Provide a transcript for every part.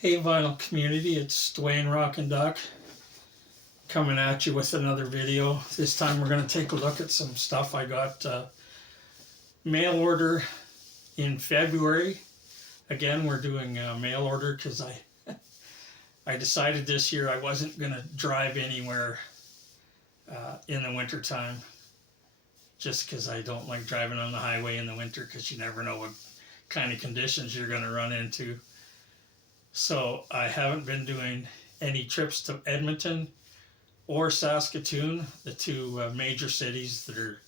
Hey vinyl community, it's Dwayne Rock and Duck coming at you with another video. This time we're going to take a look at some stuff I got mail order in February. Again, we're doing mail order because I decided this year I wasn't going to drive anywhere in the winter time, just because I don't like driving on the highway in the winter because you never know what kind of conditions you're going to run into. So I haven't been doing any trips to Edmonton or Saskatoon, the two major cities that are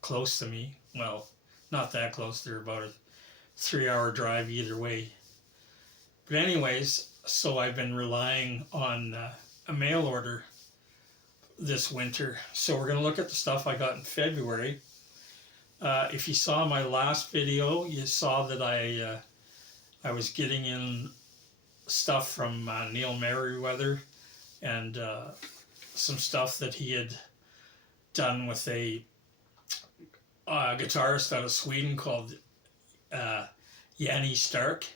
close to me. Well, not that close, they're about a 3-hour drive either way. But anyways, so I've been relying on a mail order this winter. So we're going to look at the stuff I got in February. If you saw my last video, you saw that I was getting in stuff from Neil Merriweather and some stuff that he had done with a guitarist out of Sweden called Yanni Stark.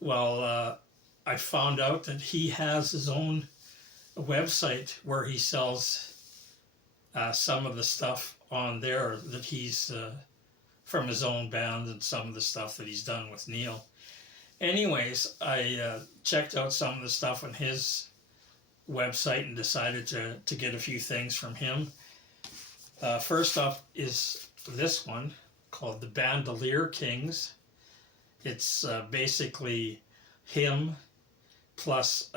Well, I found out that he has his own website where he sells some of the stuff on there that he's from his own band and some of the stuff that he's done with Neil. Anyways, I checked out some of the stuff on his website and decided to get a few things from him. First up is this one called the Bandolier Kings. It's basically him plus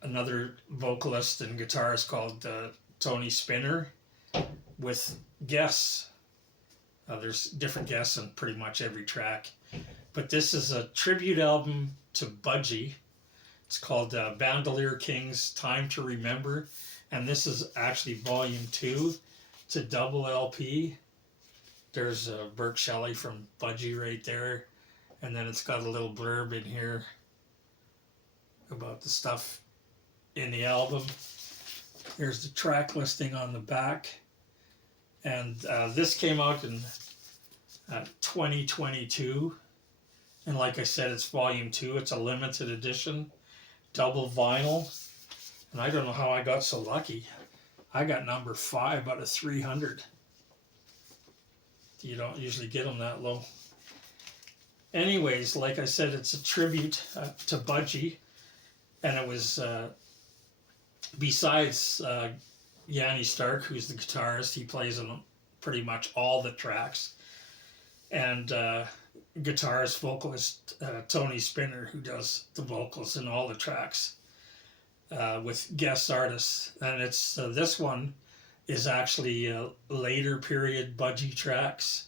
another vocalist and guitarist called Tony Spinner with guests. There's different guests on pretty much every track. But this is a tribute album to Budgie. It's called Bandolier Kings Time to Remember. And this is actually volume 2. It's a double LP. There's Burke Shelley from Budgie right there. And then it's got a little blurb in here about the stuff in the album. Here's the track listing on the back. And this came out in 2022. And like I said, it's volume 2. It's a limited edition, double vinyl. And I don't know how I got so lucky. I got number 5 out of 300. You don't usually get them that low. Anyways, like I said, it's a tribute to Budgie. And it was, besides Yanni Stark, who's the guitarist, he plays on pretty much all the tracks. And guitarist, vocalist Tony Spinner, who does the vocals in all the tracks with guest artists. And it's this one is actually later period Budgie tracks,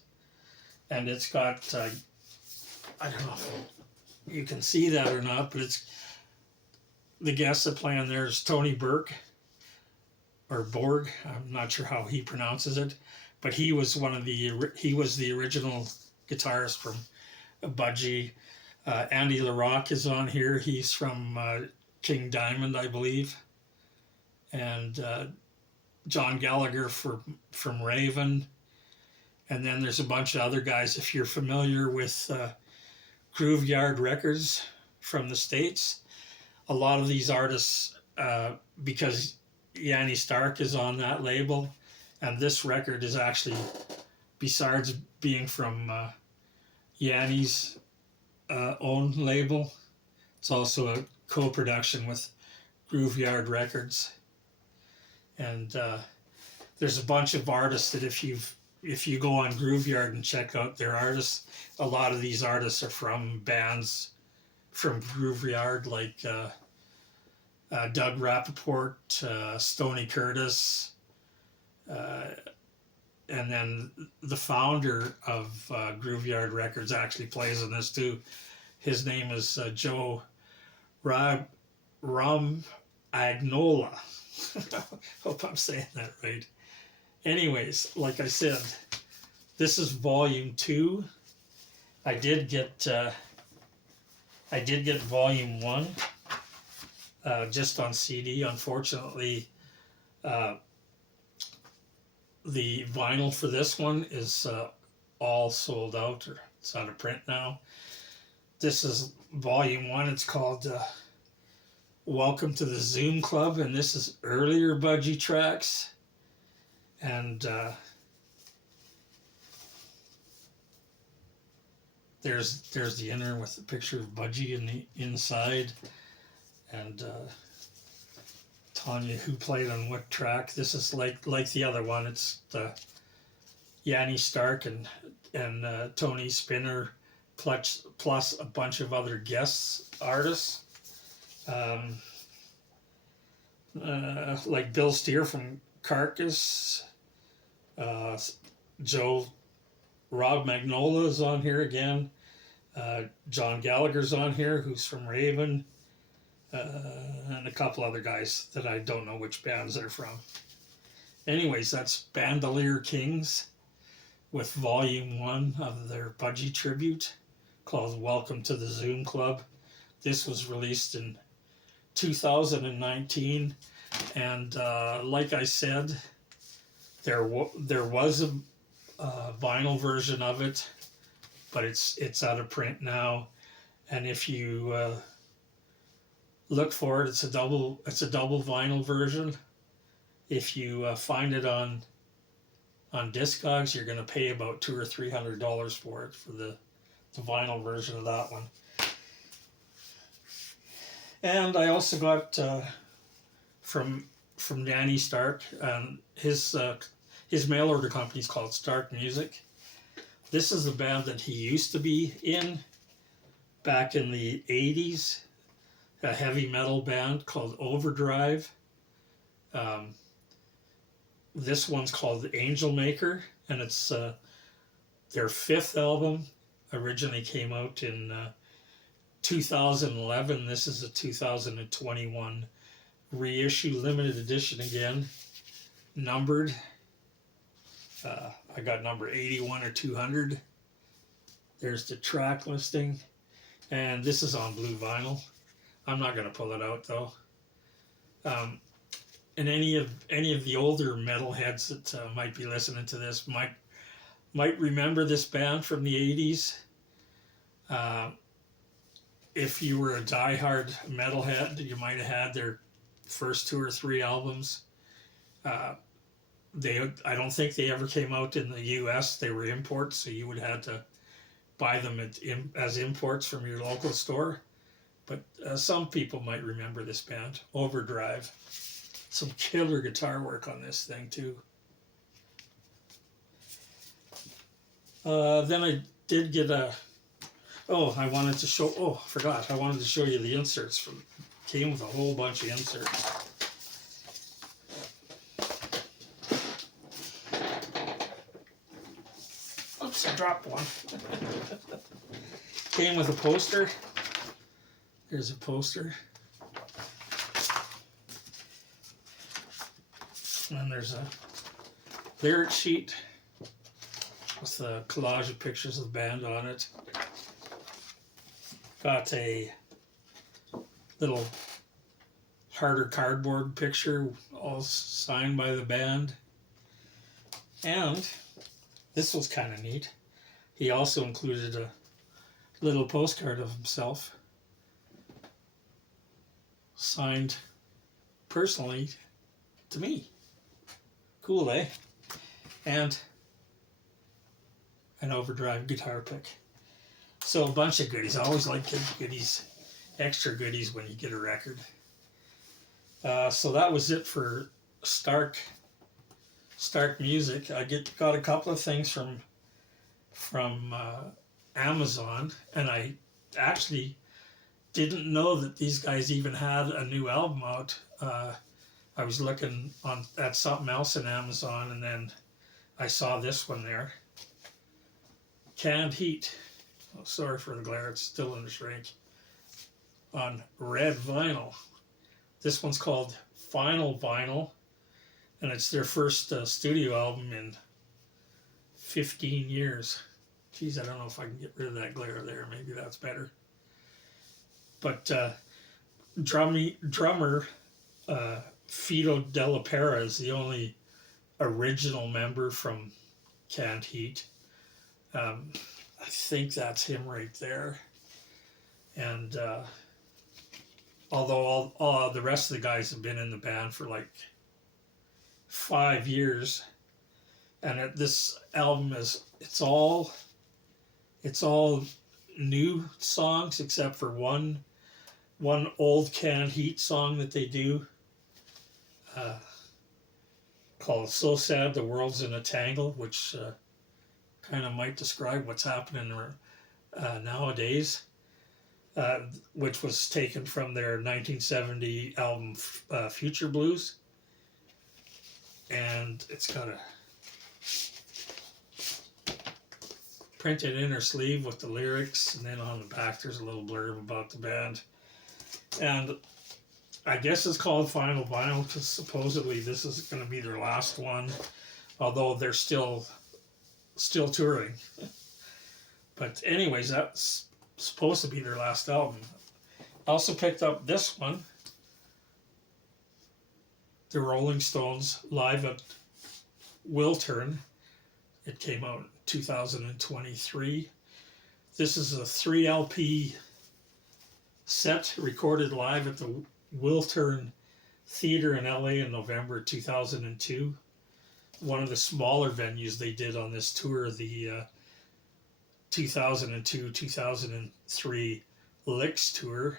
and it's got I don't know if you can see that or not, but it's the guests that play on there is Tony Burke or Borg. I'm not sure how he pronounces it, but he was the original guitarist from Budgie. Andy LaRocque is on here. He's from King Diamond, I believe. And John Gallagher from Raven. And then there's a bunch of other guys. If you're familiar with Grooveyard Records from the States, a lot of these artists, because Yanni Stark is on that label, and this record is actually, besides being from Yanni's own label, it's also a co-production with Grooveyard Records. And there's a bunch of artists that if you go on Grooveyard and check out their artists, a lot of these artists are from bands from Grooveyard, like Doug Rappaport, Stoney Curtis, and then the founder of Grooveyard Records actually plays in this too. His name is Joe Ramagnola. Hope I'm saying that right. Anyways, like I said, this is volume 2. I did get volume 1 just on CD. Unfortunately, the vinyl for this one is all sold out, or it's out of print now. This is volume 1. It's called Welcome to the Zoom Club, and this is earlier Budgie tracks. And there's the inner with the picture of Budgie in the inside, and telling you who played on what track. This is like the other one. It's the Yanni Stark and Tony Spinner plus a bunch of other guest artists. Like Bill Steer from Carcass, Rob Magnola's on here again, John Gallagher's on here, who's from Raven, and a couple other guys that I don't know which bands they're from. Anyways, that's Bandolier Kings with volume 1 of their Budgie tribute called Welcome to the Zoom Club. This was released in 2019, and like I said, there was a vinyl version of it, but it's out of print now. And if you look for it, it's a double vinyl version. If you find it on Discogs, you're going to pay about $200 or $300 for it, for the vinyl version of that one. And I also got from Danny Stark, his mail order company is called Stark Music. This is the band that he used to be in back in the 80s, a heavy metal band called Overdrive. This one's called Angel Maker, and it's their 5th album. Originally came out in 2011. This is a 2021 reissue, limited edition again, numbered. I got number 81 or 200. There's the track listing, and this is on blue vinyl. I'm not going to pull it out though. And any of the older metalheads that might be listening to this might remember this band from the 80s. If you were a diehard metalhead, you might have had their first 2 or 3 albums. I don't think they ever came out in the US. They were imports, so you would have to buy them as imports from your local store. But some people might remember this band, Overdrive. Some killer guitar work on this thing too. Then I did get I wanted to show you the inserts. Came with a whole bunch of inserts. Oops, I dropped one. Came with a poster. Here's a poster. And then there's a lyric sheet with a collage of pictures of the band on it. Got a little harder cardboard picture, all signed by the band. And this was kind of neat. He also included a little postcard of himself, signed personally to me. Cool, eh? And an Overdrive guitar pick. So a bunch of goodies. I always like goodies, extra goodies when you get a record. So that was it for Stark Music. I got a couple of things from Amazon, and I actually didn't know that these guys even had a new album out. I was looking at something else in Amazon, and then I saw this one there. Canned Heat. Oh, sorry for the glare, it's still in the shrink. On red vinyl. This one's called Final Vinyl, and it's their first studio album in 15 years. Geez, I don't know if I can get rid of that glare there. Maybe that's better. But drummer Fido Della Pera is the only original member from Canned Heat. I think that's him right there. And although all the rest of the guys have been in the band for like 5 years, and this album is it's all new songs except for one old Canned Heat song that they do, uh, called "So Sad the World's in a Tangle," which kind of might describe what's happening nowadays. Which was taken from their 1970 album Future Blues, and it's got a printed inner sleeve with the lyrics, and then on the back there's a little blurb about the band. And I guess it's called Final Vinyl because supposedly this is going to be their last one, although they're still touring. But anyways, that's supposed to be their last album. I also picked up this one, the Rolling Stones live at Wiltern. It came out in 2023. This is a 3 LP set recorded live at the Wiltern Theater in LA in November 2002. One of the smaller venues they did on this tour, the 2002-2003 Licks tour.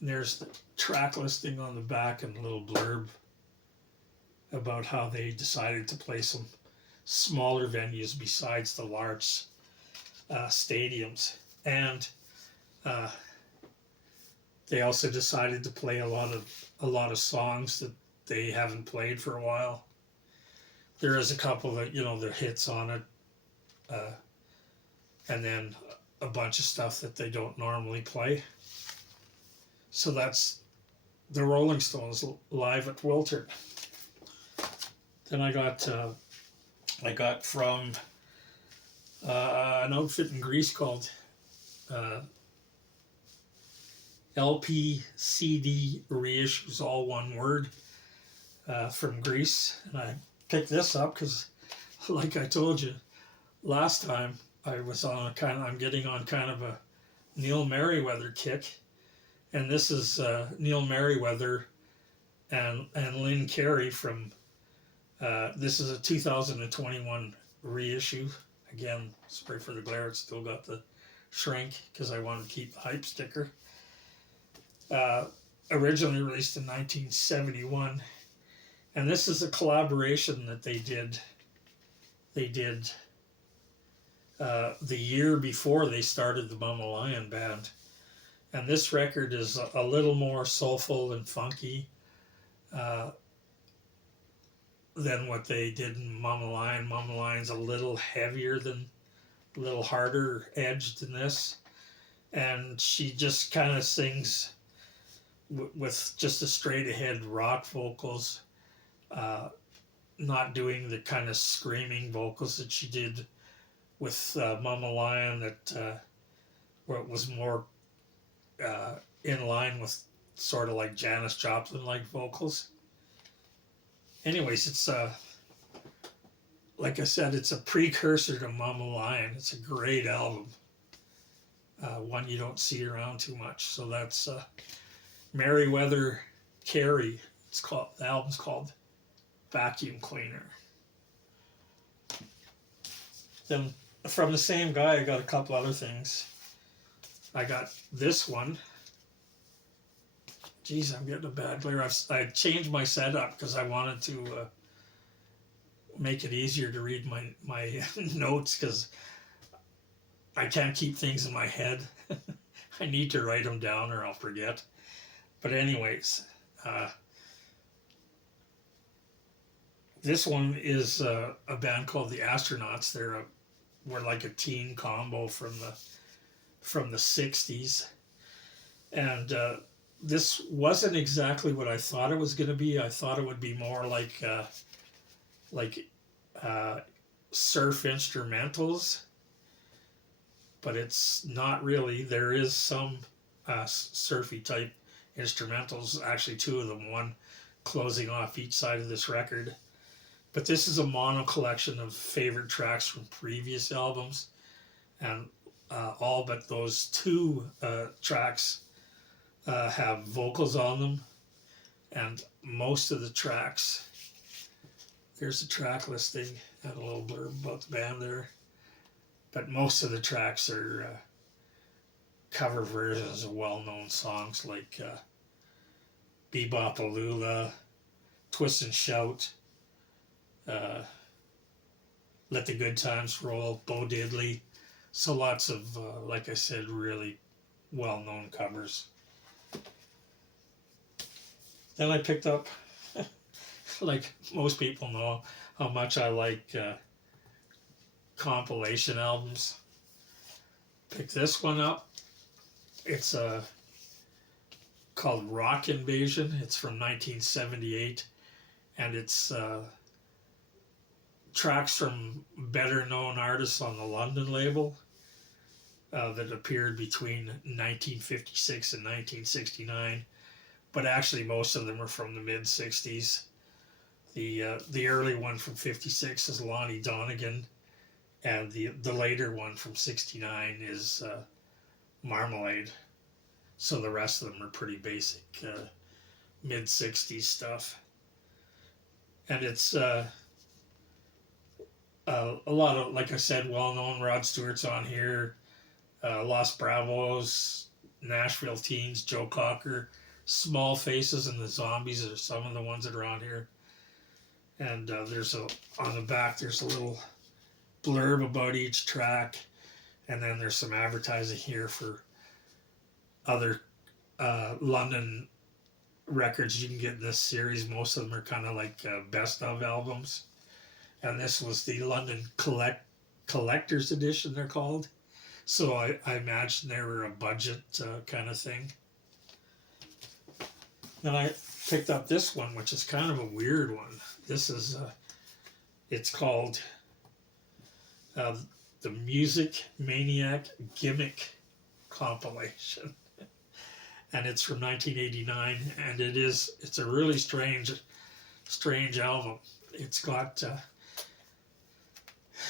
And there's the track listing on the back and a little blurb about how they decided to play some smaller venues besides the large stadiums. And they also decided to play a lot of songs that they haven't played for a while. There is a couple that, the hits on it, and then a bunch of stuff that they don't normally play. So that's the Rolling Stones live at Wiltern. Then I got from an outfit in Greece called LPCD Reissues, all one word, from Greece. And I picked this up because, like I told you last time, I'm getting on kind of a Neil Merriweather kick, and this is Neil Merriweather and Lynn Carey from. This is a 2021 reissue. Again, sorry for the glare. It's still got the shrink because I wanted to keep the hype sticker. Originally released in 1971, and this is a collaboration that they did. They did. The year before they started the Mama Lion band. And this record is a little more soulful and funky than what they did in Mama Lion. Mama Lion's a little heavier a little harder edged than this. And she just kind of sings with just a straight ahead rock vocals, not doing the kind of screaming vocals that she did with Mama Lion, that where it was more in line with sort of like Janis Joplin-like vocals. Anyways, it's like I said, it's a precursor to Mama Lion. It's a great album, one you don't see around too much. So that's Merriweather Carey. The album's called Vacuum Cleaner. Then from the same guy, I got a couple other things. I got this one. Geez, I'm getting a bad glare. I changed my setup because I wanted to make it easier to read my notes, because I can't keep things in my head. I need to write them down or I'll forget. But anyways, this one is a band called the Astronauts. We're like a teen combo from the 60s. And this wasn't exactly what I thought it was going to be. I thought it would be more like surf instrumentals, but it's not really. There is some surfy type instrumentals, actually two of them, one closing off each side of this record. But this is a mono collection of favorite tracks from previous albums. And all but those two tracks have vocals on them, and most of the tracks, there's a track listing and a little blurb about the band there, but most of the tracks are cover versions of well-known songs like Bebop-A-Lula, Twist and Shout, Let the Good Times Roll, Bo Diddley. So lots of, like I said, really well-known covers. Then I picked up, like most people know, how much I like compilation albums. Picked this one up. It's called Rock Invasion. It's from 1978, and it's tracks from better-known artists on the London label that appeared between 1956 and 1969. But actually, most of them are from the mid-60s. The early one from 56 is Lonnie Donegan, and the later one from 69 is Marmalade. So the rest of them are pretty basic mid-60s stuff. And it's a lot of, like I said, well-known. Rod Stewart's on here, Los Bravos, Nashville Teens, Joe Cocker, Small Faces, and the Zombies are some of the ones that are on here. And there's on the back, there's a little blurb about each track, and then there's some advertising here for other London records you can get in this series. Most of them are kind of like best of albums, and this was the London collector's edition, they're called. So I imagine they were a budget kind of thing. Then I picked up this one, which is kind of a weird one. This is it's called the Music Maniac Gimmick Compilation. And it's from 1989, and it's a really strange album. It's got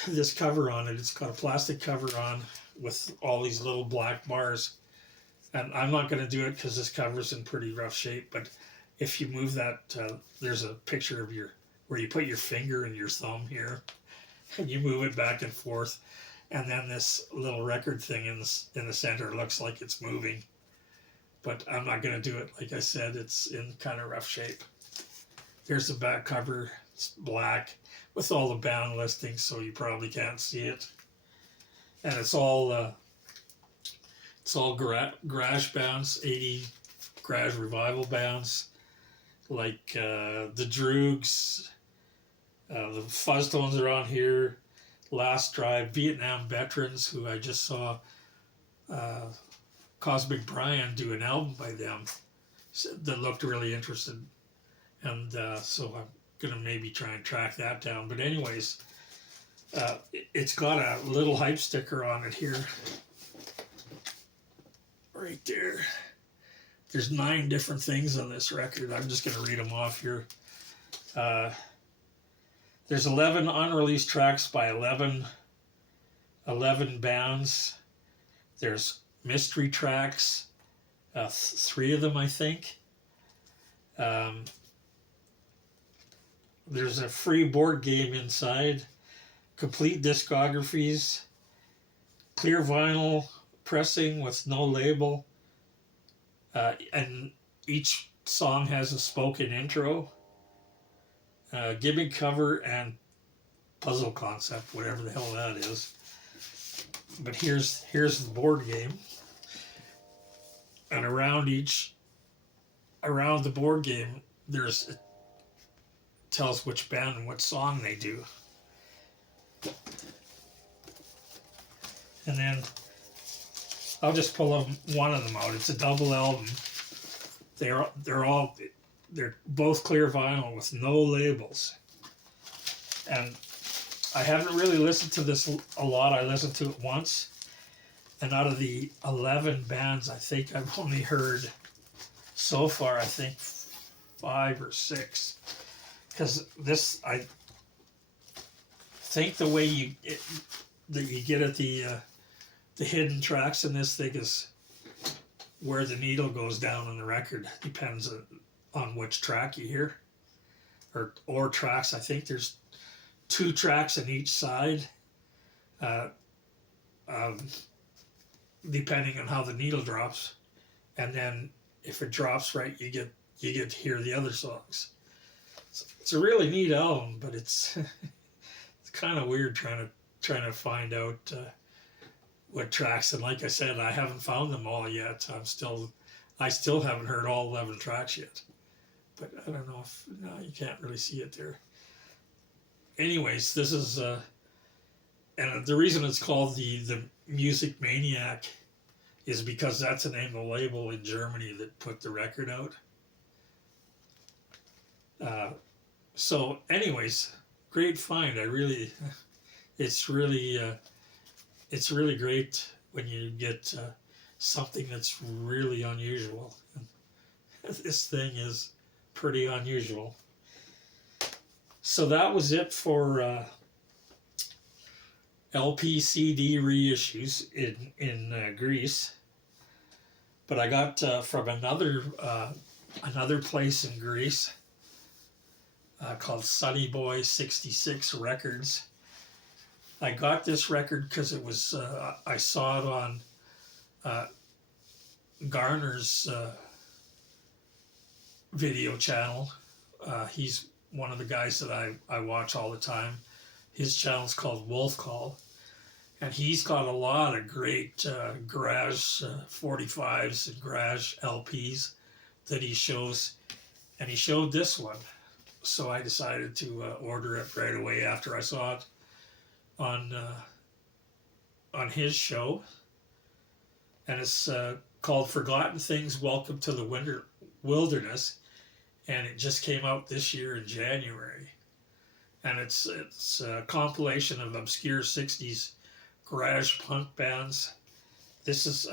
this cover on it. It's got a plastic cover on with all these little black bars. And I'm not going to do it because this cover's in pretty rough shape, but if you move that, there's a picture of where you put your finger and your thumb here, and you move it back and forth, and then this little record thing in the center looks like it's moving. But I'm not going to do it. Like I said, it's in kind of rough shape. Here's the back cover. It's black with all the band listings, so you probably can't see it. And it's all garage bands, 80 garage revival bands, like the Droogs, the Fuzztones are on here, Last Drive, Vietnam Veterans, who I just saw Cosmic Brian do an album by them that looked really interested, and so I'm gonna maybe try and track that down. But anyways, it's got a little hype sticker on it here, right there. There's 9 different things on this record. I'm just gonna read them off here. There's 11 unreleased tracks by 11 bands. There's mystery tracks, 3 of them, I think. There's a free board game inside, complete discographies, clear vinyl pressing with no label, and each song has a spoken intro, gimmick cover, and puzzle concept, whatever the hell that is. But here's the board game. And around the board game, it tells which band and what song they do. And then I'll just pull one of them out. It's a double album. They're both clear vinyl with no labels. And I haven't really listened to this a lot. I listened to it once. And out of the 11 bands, I think I've only heard so far, I think 5 or 6. Because this, I think the way that you get at the the hidden tracks in this thing is where the needle goes down on the record. Depends on which track you hear, or tracks. I think there's 2 tracks on each side, uh, um, depending on how the needle drops, and then if it drops right, you get to hear the other songs. It's a really neat album, but it's it's kind of weird trying to find out what tracks. And like I said, I haven't found them all yet. I still haven't heard all 11 tracks yet. But I don't know if no, you can't really see it there. Anyways, this is and the reason it's called the Music Maniac is because that's the name of the label in Germany that put the record out. So, anyways, great find. It's really great when you get something that's really unusual. This thing is pretty unusual. So that was it for LP CD reissues in Greece. But I got from another place in Greece called Sunny Boy 66 Records. I got this record because it was I saw it on Garner's video channel. He's one of the guys that I watch all the time. His channel's called Wolf Call, and he's got a lot of great garage 45s and garage LPs that he shows, and he showed this one. So I decided to order it right away after I saw it on his show, and it's called Forgotten Things, Welcome to the Wilderness, and it just came out this year in January, and it's a compilation of obscure 60s garage punk bands. This is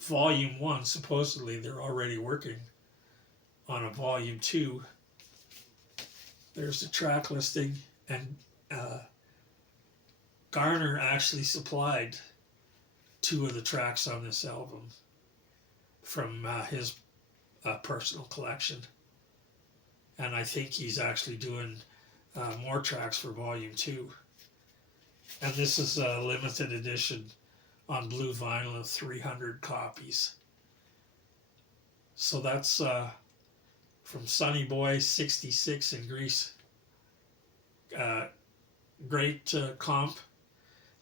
volume 1. Supposedly they're already working on a volume 2. There's the track listing, and Garner actually supplied 2 of the tracks on this album from his personal collection. And I think he's actually doing more tracks for volume 2. And this is a limited edition on blue vinyl of 300 copies. So that's from Sunny Boy 66 in Greece. Great comp.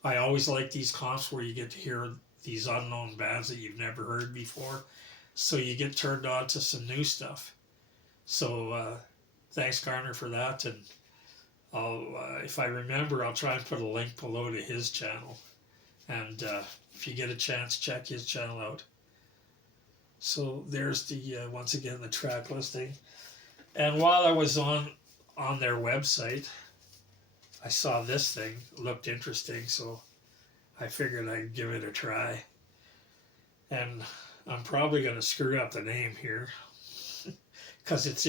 I always like these comps where you get to hear these unknown bands that you've never heard before, so you get turned on to some new stuff. So thanks, Garner, for that, and I'll if I remember, I'll try and put a link below to his channel, and if you get a chance, check his channel out. So there's the once again the track listing, and while I was on their website, I saw this thing, looked interesting, so I figured I'd give it a try. And I'm probably going to screw up the name here because it's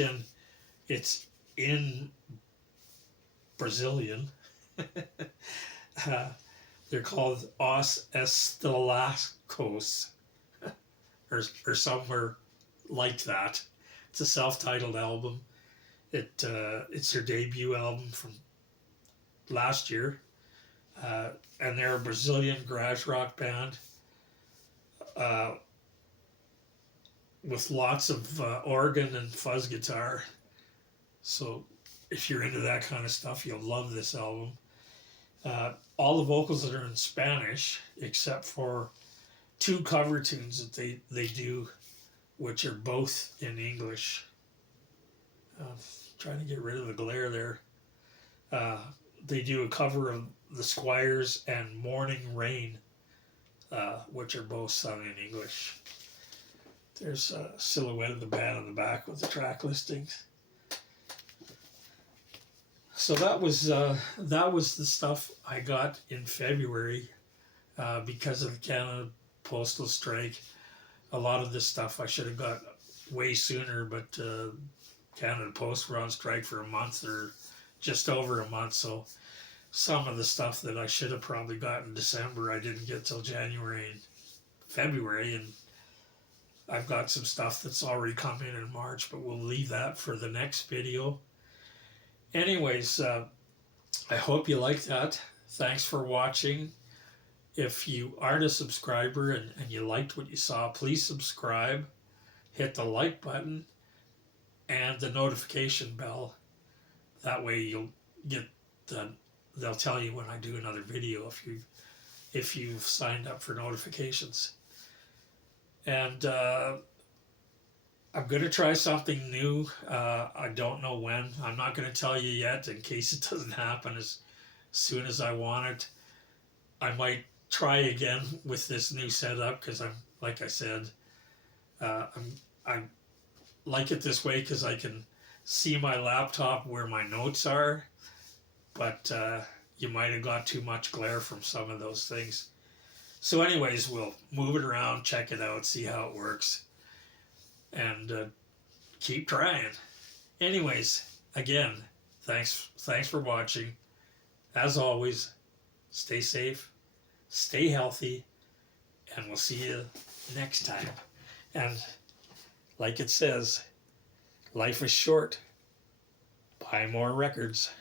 in Brazilian. They're called Os Estalacos or somewhere like that. It's a self-titled album. It's their debut album from last year, and they're a Brazilian garage rock band with lots of organ and fuzz guitar. So if you're into that kind of stuff, you'll love this album. All the vocals are in Spanish except for 2 cover tunes that they do, which are both in English. Trying to get rid of the glare there. They do a cover of The Squires and Morning Rain, which are both sung in English. There's a silhouette of the band on the back with the track listings. So that was the stuff I got in February because of the Canada Postal Strike. A lot of this stuff I should have got way sooner, but Canada Post were on strike for a month or just over a month, so some of the stuff that I should have probably got in December, I didn't get till January and February, and I've got some stuff that's already come in March, but we'll leave that for the next video. Anyways, I hope you like that. Thanks for watching. If you aren't a subscriber and you liked what you saw, please subscribe, hit the like button and the notification bell. That way you'll get they'll tell you when I do another video if you've signed up for notifications. And I'm going to try something new. I don't know when. I'm not going to tell you yet in case it doesn't happen as soon as I want it. I might try again with this new setup because like I said, I like it this way because I can see my laptop where my notes are, but you might have got too much glare from some of those things. So anyways, we'll move it around, check it out, see how it works, and keep trying. Anyways, again, thanks for watching. As always, stay safe, stay healthy, and we'll see you next time. And like it says, life is short. Buy more records.